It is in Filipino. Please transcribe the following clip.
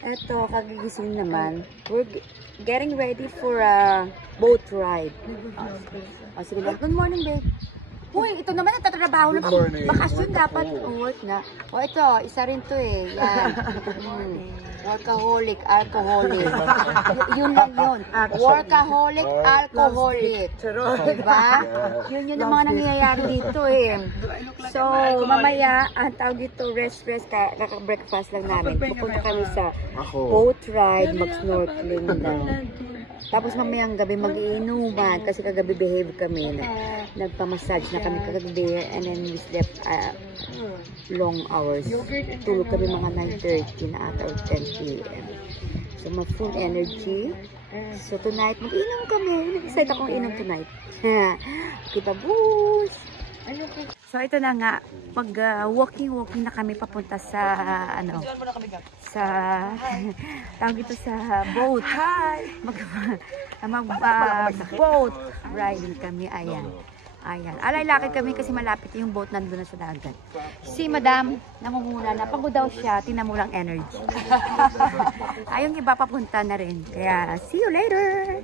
Eto, kagigising naman. We're getting ready for a boat ride. Sige lang. Good morning, babe. Uy, ito naman nagtatrabaho na. Bakasyon dapat. Work na. O ito, isa rin to eh. Yan. Workaholic, alcoholic. Yun lang yun. Workaholic, alcoholic. Diba? Yun yung mga nangyayari dito eh. So, mamaya, ang tawag dito, rest, kaka-breakfast lang namin. Pupunta kami sa boat ride, mag-snorkeling lang. Tapos mamayang gabi mag-iinuman kasi kagabi behave kami. Nagpa-massage na kami kagabi and then we slept long hours. Tulog kami mga 9:30 na ata o 10 p.m. So full energy. So tonight mag-inom kami. Excited akong inom tonight. Kita bus! So ito na nga, walking na kami papunta sa tawag ito sa boat. Boat riding kami, ayan. Alay-laki kami kasi malapit yung boat nandun na sa dagat. Si Madam, nangunguna na, pagod daw siya, tinan mo lang energy. Ayong iba papunta na rin. Kaya, see you later!